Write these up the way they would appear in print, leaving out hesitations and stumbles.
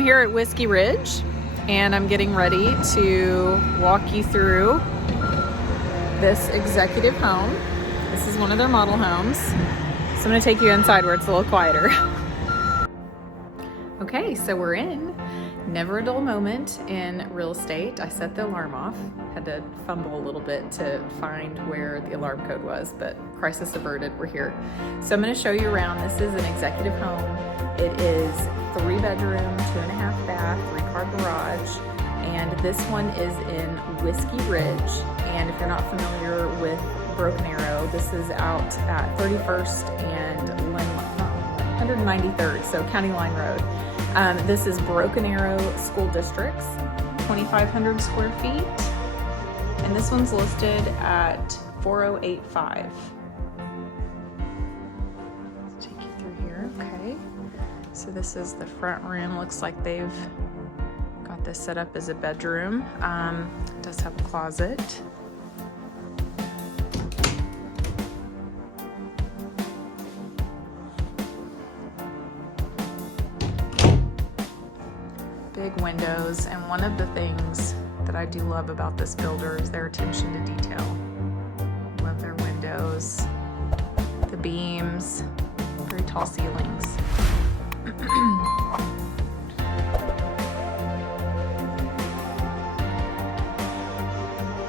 I'm here at Whiskey Ridge and I'm getting ready to walk you through this executive home. This is one of their model homes. So I'm gonna take you inside where it's a little quieter. Okay, so we're in. Never a dull moment in real estate. I set the alarm off. Had to fumble a little bit to find where the alarm code was, but crisis averted, we're here. So I'm gonna show you around. This is an executive home. It is 3 bedroom, 2.5 bath, 3-car garage. And this one is in Whiskey Ridge. And if you're not familiar with Broken Arrow, this is out at 31st and 193rd, so County Line Road. This is Broken Arrow School Districts, 2,500 square feet. And this one's listed at 4,085. Let's take you through here, okay. So this is the front room. Looks like they've got this set up as a bedroom. It does have a closet. Big windows, and one of the things that I do love about this builder is their attention to detail. Love their windows, the beams, very tall ceilings.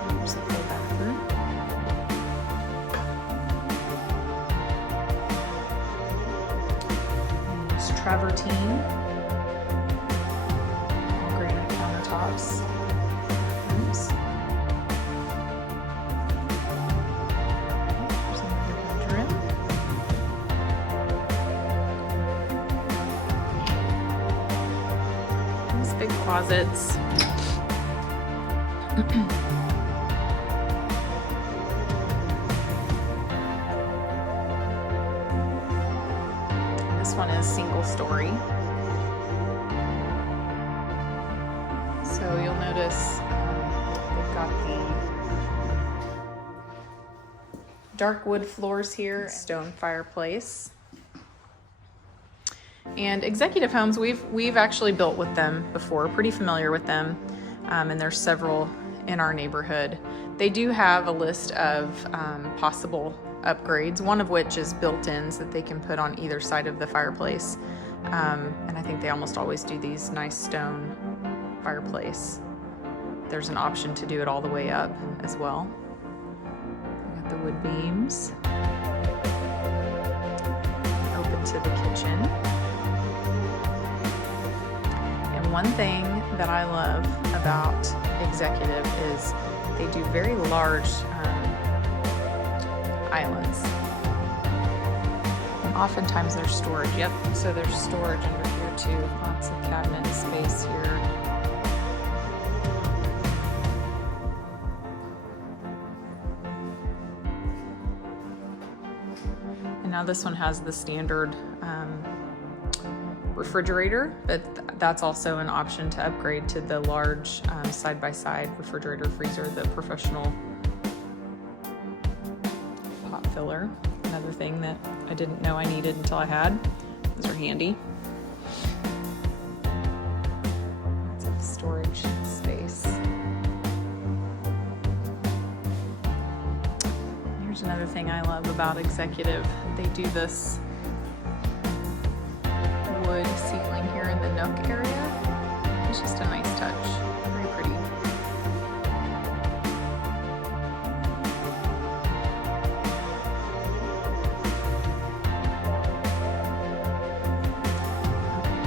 Here's the full bathroom. And there's travertine. Granite countertops. Oops. There's another bedroom. These big closets. This one is single story. So you'll notice they've got the dark wood floors here, stone fireplace. And executive homes, we've actually built with them before, pretty familiar with them, and there's several in our neighborhood. They do have a list of possible upgrades, one of which is built-ins that they can put on either side of the fireplace. And I think they almost always do these nice stone fireplace. There's an option to do it all the way up as well. We got the wood beams. Open to the kitchen. And one thing that I love about Executive is they do very large islands. And oftentimes there's storage. Yep, so there's storage under here too. Lots of cabinet space here. And now this one has the standard refrigerator, but that's also an option to upgrade to the large side-by-side refrigerator freezer, the professional pot filler. Another thing that I didn't know I needed until I had. Those are handy. Lots of storage space. Here's another thing I love about Executive. They do this wood ceiling here in the nook area. It's just a nice touch. Very pretty.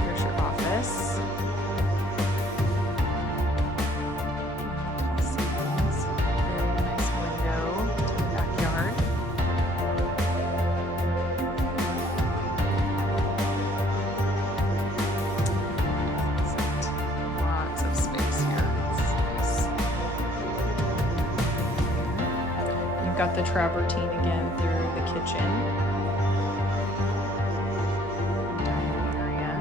Here's your office. Very nice window to the backyard. Lots of space here. It's nice. You've got the travertine again through the kitchen. Dining area.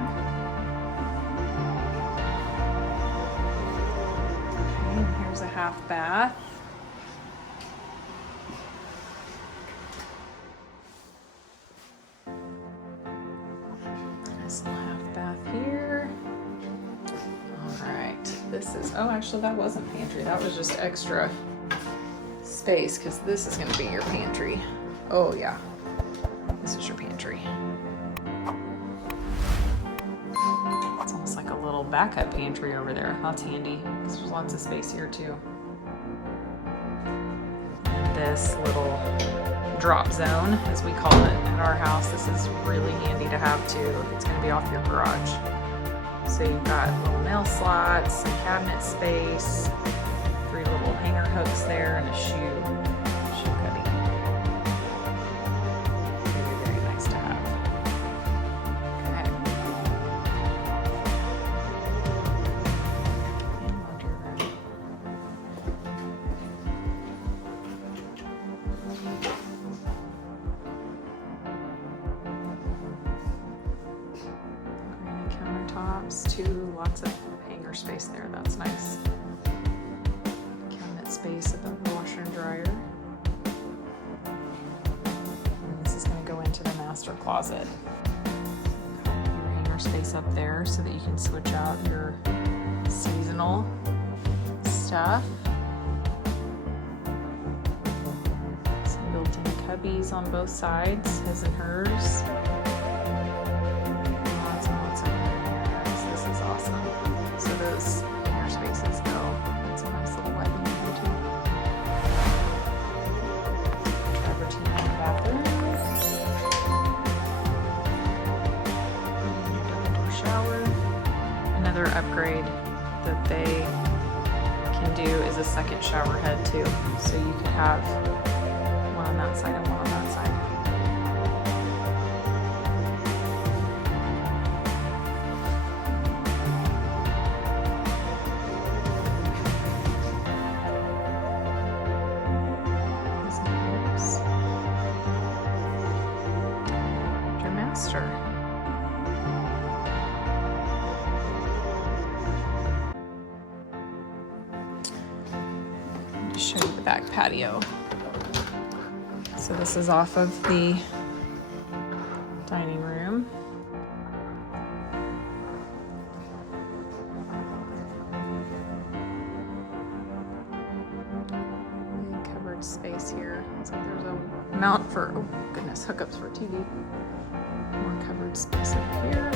Okay, and here's a half bath. Nice little half bath here. this is, oh, actually that wasn't pantry. That was just extra space because this is gonna be your pantry. Oh yeah, this is your pantry. It's almost like a little backup pantry over there. That's handy because there's lots of space here too. This little drop zone, as we call it at our house, this is really handy to have too. It's going to be off your garage. So you've got little nail slots, some cabinet space, 3 little hanger hooks there, and a shoe cubby. Very, very nice to have. Okay. And laundry room. Granite countertops, lots of hanger space there. That's nice. Cabinet space above the washer and dryer. And this is going to go into the master closet. Your hanger space up there so that you can switch out your seasonal stuff. Some built-in cubbies on both sides, his and hers. Lots and lots of room here, guys. This is awesome. So those hanger spaces go. That's a nice little lighting here too. Travertine bathroom. Double door shower. Another upgrade that they can do is a second shower head too. So you could have one on that side and one on that side. Your master. Just show you the back patio. So this is off of the dining room. And covered space here. Looks like there's a mount for, oh goodness, hookups for TV. More covered space over here.